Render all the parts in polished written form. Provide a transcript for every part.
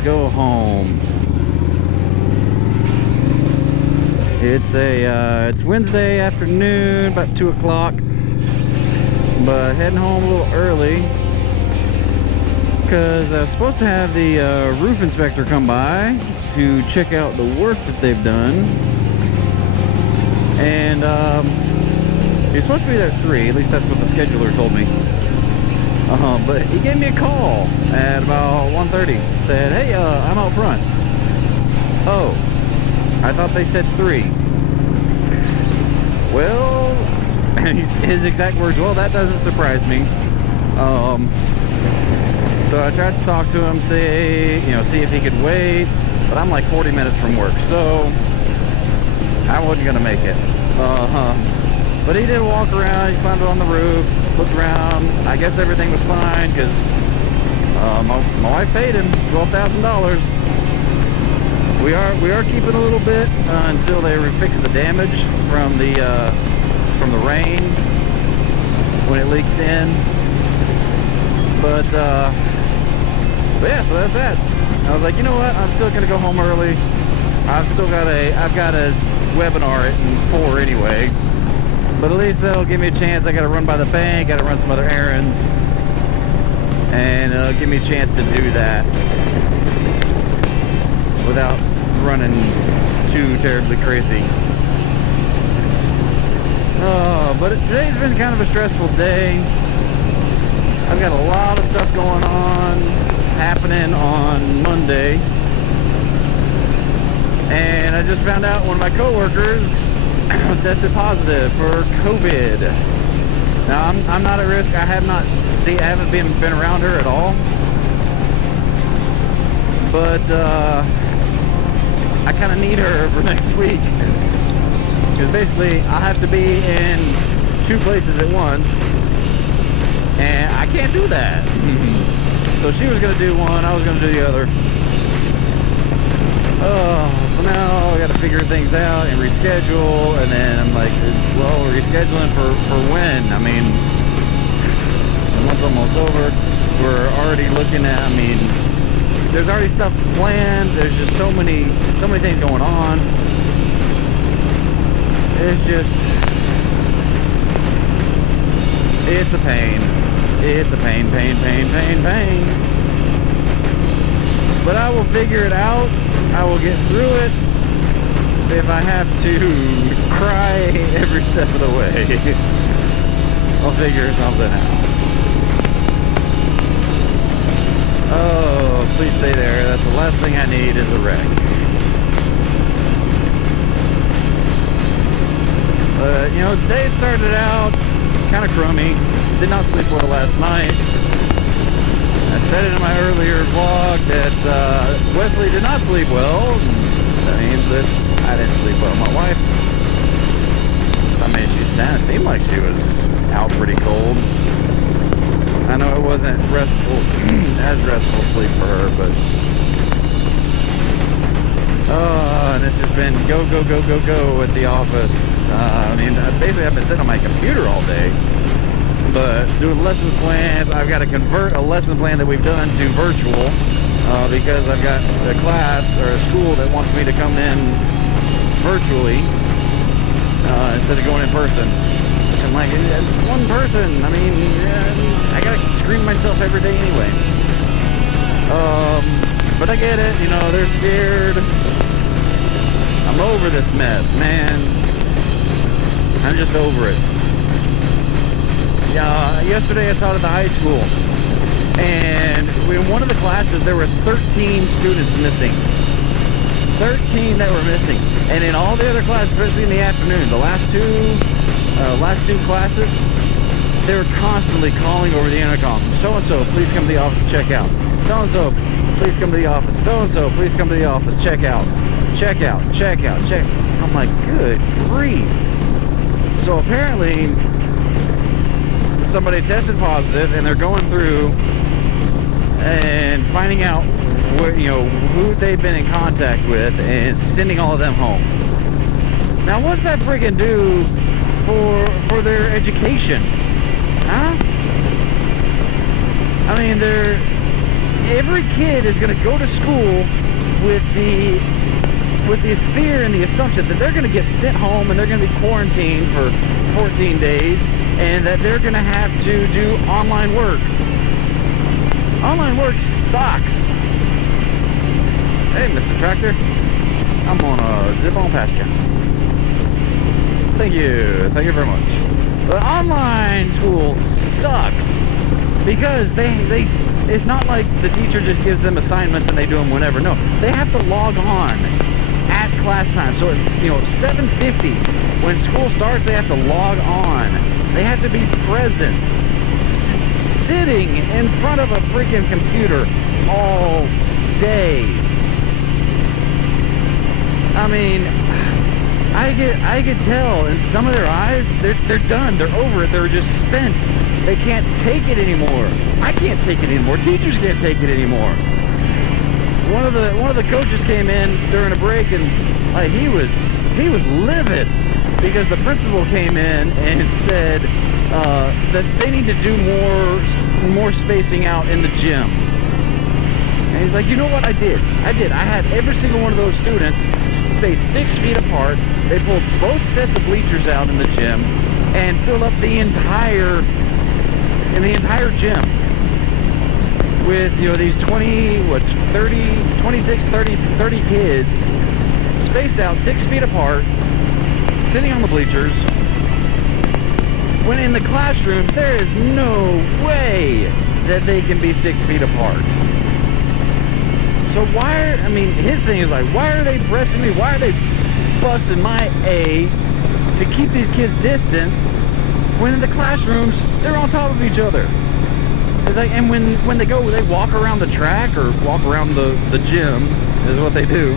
let's go home. It's Wednesday afternoon, about 2 o'clock, but heading home a little early because I was supposed to have the roof inspector come by to check out the work that they've done, and he's supposed to be there at 3, at least that's what the scheduler told me. But he gave me a call at about 1:30, said, hey, I'm out front. Oh, I thought they said 3. Well, and his exact words, well, that doesn't surprise me. So I tried to talk to him, see if he could wait, but I'm like 40 minutes from work, so I wasn't gonna make it. But he did walk around, he climbed on the roof, looked around. I guess everything was fine because my wife paid him $12,000. We are keeping a little bit until they fix the damage from the rain when it leaked in. But yeah, so that's that. I was like, you know what? I'm still gonna go home early. I've got a webinar at 4 anyway. But at least that'll give me a chance. I gotta run by the bank, gotta run some other errands, and it'll give me a chance to do that without running too terribly crazy. But today's been kind of a stressful day. I've got a lot of stuff going on, happening on Monday, and I just found out one of my coworkers tested positive for COVID. Now I'm not at risk. I haven't been around her at all. But I kind of need her for next week because basically I have to be in 2 places at once, and I can't do that. So she was gonna do one, I was gonna do the other. So now I got to figure things out and reschedule, and then I'm like, well, rescheduling for when? I mean, the month's almost over. We're already looking at, I mean, there's already stuff planned. There's just so many things going on. It's a pain. It's a pain. But I will figure it out. I will get through it if I have to cry every step of the way. I'll figure something out. Oh, please stay there. That's the last thing I need is a wreck. The day started out kind of crummy. Did not sleep well last night. I said it in my earlier vlog that Wesley did not sleep well. That means that I didn't sleep well. My wife, I mean, she seemed like she was out pretty cold. I know it wasn't as restful sleep for her, but and it's just been go at the office. I mean, basically I've been sitting on my computer all day. But doing lesson plans, I've got to convert a lesson plan that we've done to virtual because I've got a class or a school that wants me to come in virtually instead of going in person. Which I'm like, it's one person. I mean, I got to screen myself every day anyway. But I get it. They're scared. I'm over this mess, man. I'm just over it. Yesterday I taught at the high school, and in one of the classes there were 13 students missing. 13 that were missing, and in all the other classes, especially in the afternoon, the last two classes, they were constantly calling over the intercom. So and so, please come to the office to check out. So and so, please come to the office. So and so, please come to the office. Check out. Check out. Check out. Check. I'm like, good grief. So apparently somebody tested positive, and they're going through and finding out who they've been in contact with and sending all of them home. Now, what's that friggin' do for their education? Huh? I mean, every kid is going to go to school with the fear and the assumption that they're going to get sent home and they're going to be quarantined for 14 days and that they're going to have to do online work. Online work sucks. Hey, Mr. Tractor, I'm gonna zip on past you. Thank you very much. But online school sucks because it's not like the teacher just gives them assignments and they do them whenever. No, they have to log on at class time. So it's 7:50 when school starts. They have to log on. They have to be present, sitting in front of a freaking computer all day. I mean, I could tell in some of their eyes, they're done, they're over it, they're just spent. They can't take it anymore. I can't take it anymore. Teachers can't take it anymore. One of the coaches came in during a break and like he was livid because the principal came in and said that they need to do more spacing out in the gym. And he's like, you know what, I did. I had every single one of those students spaced 6 feet apart. They pulled both sets of bleachers out in the gym and filled up the entire gym with, these 30 kids spaced out 6 feet apart, sitting on the bleachers. When in the classrooms, there is no way that they can be 6 feet apart. So his thing is like, why are they pressing me? Why are they busting my A to keep these kids distant when in the classrooms, they're on top of each other? It's like, and when they walk around the track or walk around the gym, is what they do.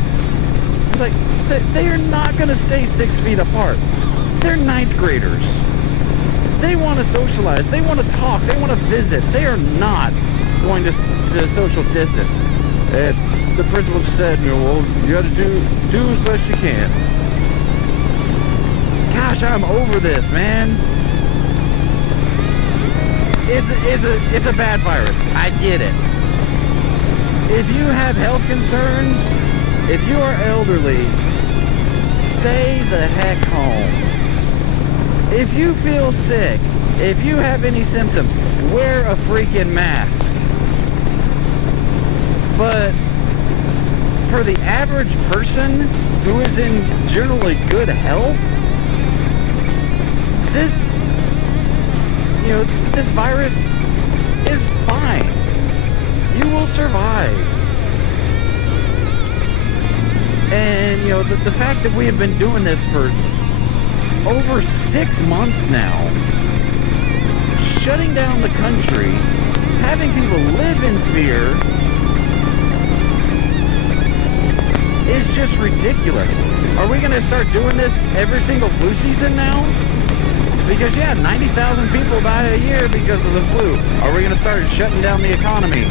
It's like, they are not going to stay 6 feet apart. They're 9th graders. They want to socialize. They want to talk. They want to visit. They are not going to social distance. And the principal just said, well, you got to do as best you can. Gosh, I'm over this, man. It's a bad virus. I get it. If you have health concerns, if you are elderly, stay the heck home. If you feel sick, if you have any symptoms, wear a freaking mask. But for the average person who is in generally good health, this virus is fine. You will survive. And, the fact that we have been doing this for over 6 months now, shutting down the country, having people live in fear, is just ridiculous. Are we going to start doing this every single flu season now? Because 90,000 people die a year because of the flu. Are we going to start shutting down the economy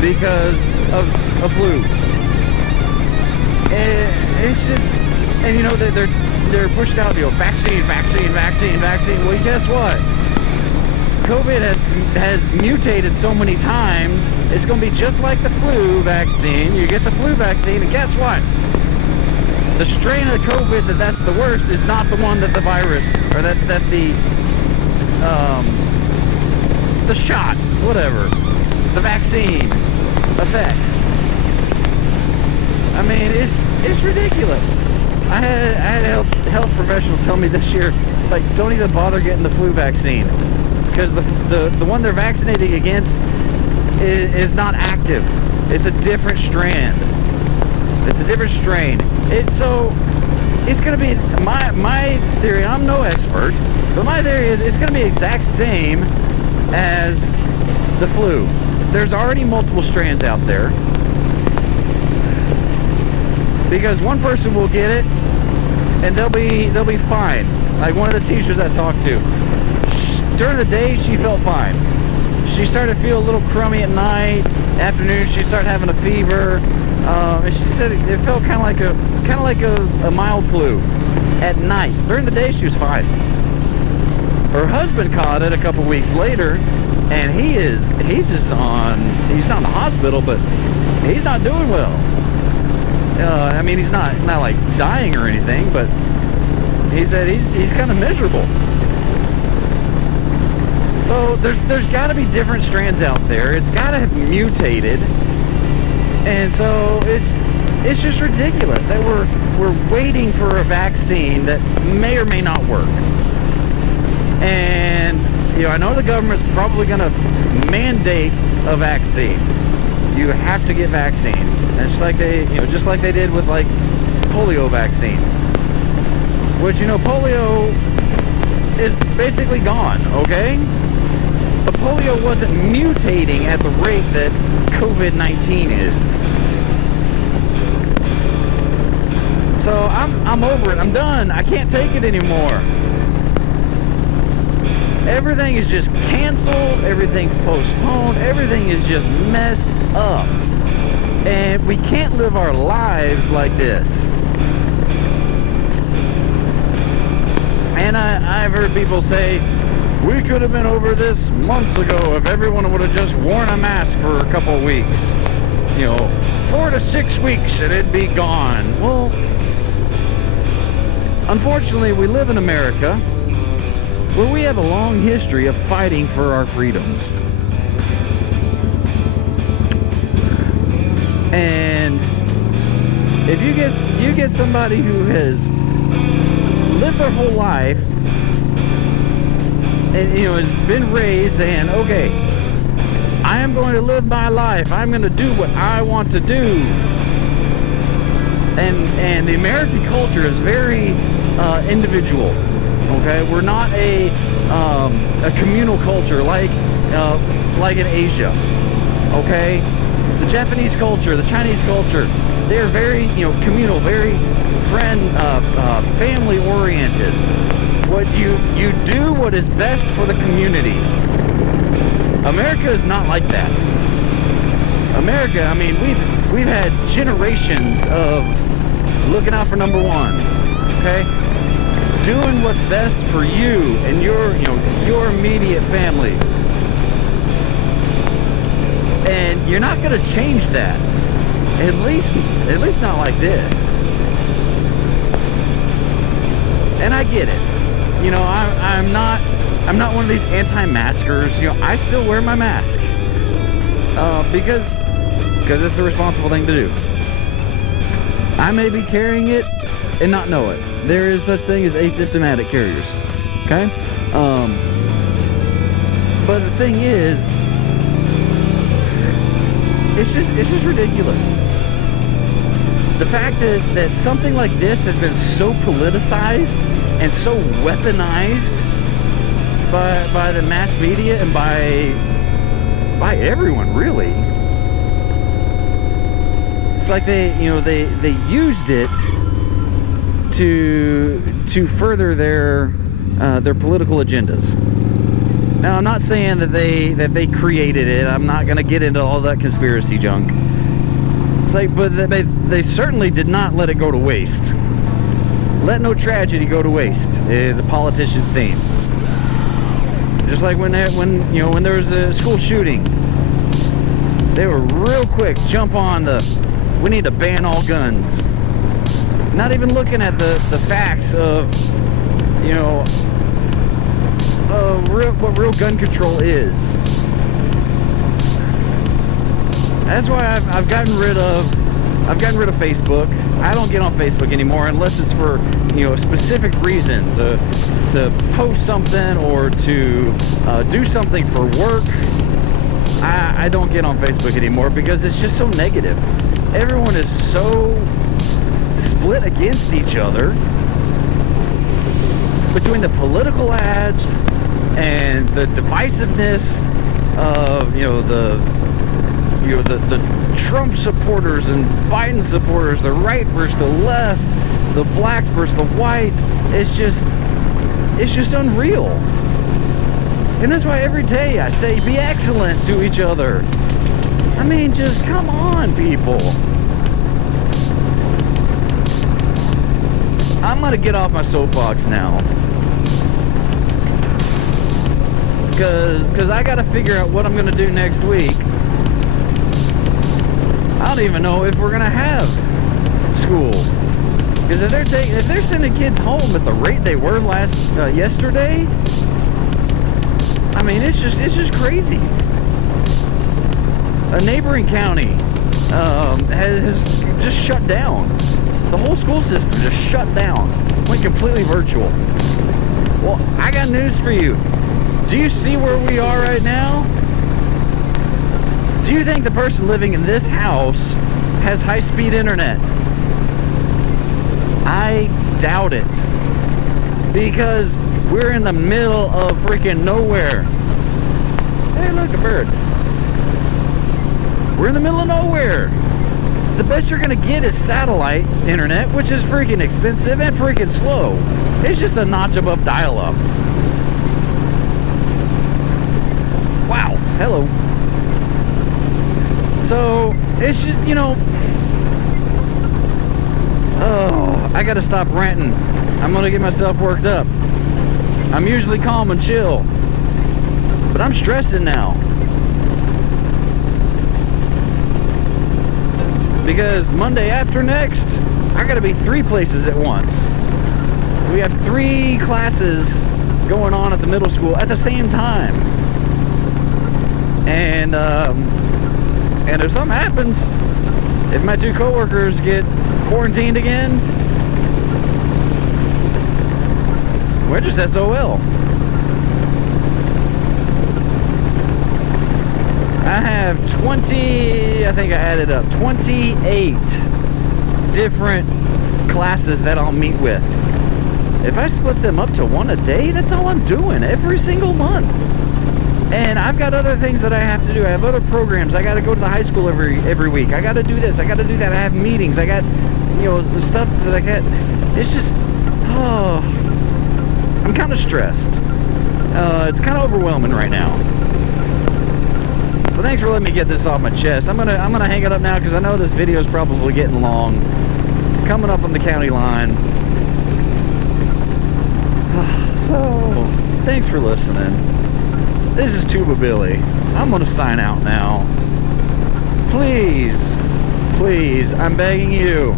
because of a flu? It's just, and they're pushed out, vaccine. Well, guess what? COVID has mutated so many times. It's going to be just like the flu vaccine. You get the flu vaccine, and guess what? The strain of COVID that's the worst is not the one that the virus, or that the shot, whatever, the vaccine affects. I mean, it's ridiculous. I had a health professional tell me this year, it's like, don't even bother getting the flu vaccine, because the one they're vaccinating against is not active. It's a different strand. It's a different strain. It's going to be, my theory, I'm no expert, but my theory is it's going to be the exact same as the flu. There's already multiple strands out there. Because one person will get it and they'll be fine. Like one of the teachers I talked to, during the day she felt fine. She started to feel a little crummy at night. Afternoon she started having a fever. And she said it felt kind of like a mild flu at night. During the day she was fine. Her husband caught it a couple weeks later, and he's not in the hospital, but he's not doing well. I mean, he's not like dying or anything, but he said he's kind of miserable. So there's got to be different strands out there. It's got to have mutated, and so it's just ridiculous that we're waiting for a vaccine that may or may not work. And I know the government's probably going to mandate a vaccine. You have to get vaccine. And just like they did with like polio vaccine, which polio is basically gone. Okay. But polio wasn't mutating at the rate that COVID-19 is. So I'm over it. I'm done. I can't take it anymore. Everything is just canceled. Everything's postponed. Everything is just messed up. And we can't live our lives like this. And I've heard people say, we could have been over this months ago if everyone would have just worn a mask for a couple of weeks. 4 to 6 weeks and it'd be gone. Well, unfortunately, we live in America where we have a long history of fighting for our freedoms. And if you get somebody who has lived their whole life and has been raised saying, okay, I am going to live my life. I'm going to do what I want to do. And the American culture is very individual. Okay, we're not a communal culture like in Asia. Okay, the Japanese culture, the Chinese culture, they're very communal, very family oriented. What you do what is best for the community. America is not like that. America, I mean, we've had generations of looking out for number one. Okay, doing what's best for you and your immediate family. And you're not going to change that. At least not like this. And I get it. I'm not one of these anti-maskers. I still wear my mask. Because it's a responsible thing to do. I may be carrying it and not know it. There is such thing as asymptomatic carriers. Okay? But the thing is, it's just ridiculous. The fact that something like this has been so politicized and so weaponized by the mass media and by everyone, really. It's like they used it to further their political agendas. Now, I'm not saying that they created it. I'm not going to get into all that conspiracy junk. It's like, but they certainly did not let it go to waste. Let no tragedy go to waste is a politician's theme. Just like when there was a school shooting, they were real quick jump on we need to ban all guns. Not even looking at the facts of what real gun control is. That's why I've gotten rid of Facebook. I don't get on Facebook anymore unless it's for a specific reason to post something or to do something for work. I don't get on Facebook anymore because it's just so negative. Everyone is so split against each other between the political ads and the divisiveness of the Trump supporters and Biden supporters, the right versus the left, the blacks versus the whites. It's just unreal. And that's why every day I say be excellent to each other. I mean, just come on, people. I'm gonna get off my soapbox now. Because I got to figure out what I'm going to do next week. I don't even know if we're going to have school. Because if they're sending kids home at the rate they were yesterday, I mean, it's just crazy. A neighboring county has just shut down. The whole school system just shut down. Went completely virtual. Well, I got news for you. Do you see where we are right now? Do you think the person living in this house has high-speed internet? I doubt it. Because we're in the middle of freaking nowhere. Hey, look, a bird. We're in the middle of nowhere. The best you're gonna get is satellite internet, which is freaking expensive and freaking slow. It's just a notch above dial-up. Wow, hello. So, it's just, oh, I gotta stop ranting. I'm gonna get myself worked up. I'm usually calm and chill, but I'm stressing now. Because Monday after next, I gotta be 3 places at once. We have 3 classes going on at the middle school at the same time. And if something happens, if my 2 coworkers get quarantined again, we're just SOL. I have 20, I think I added up, 28 different classes that I'll meet with. If I split them up to 1 a day, that's all I'm doing every single month. And I've got other things that I have to do. I have other programs. I got to go to the high school every week. I got to do this. I got to do that. I have meetings. I got, the stuff that I get. It's just, I'm kind of stressed. It's kind of overwhelming right now. So thanks for letting me get this off my chest. I'm gonna hang it up now because I know this video is probably getting long. Coming up on the county line. So thanks for listening. This is Tuba Billy. I'm gonna sign out now. Please, please, I'm begging you,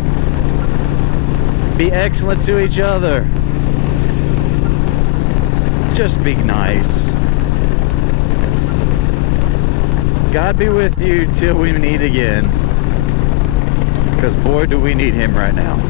be excellent to each other. Just be nice. God be with you till we meet again. Because boy, do we need him right now.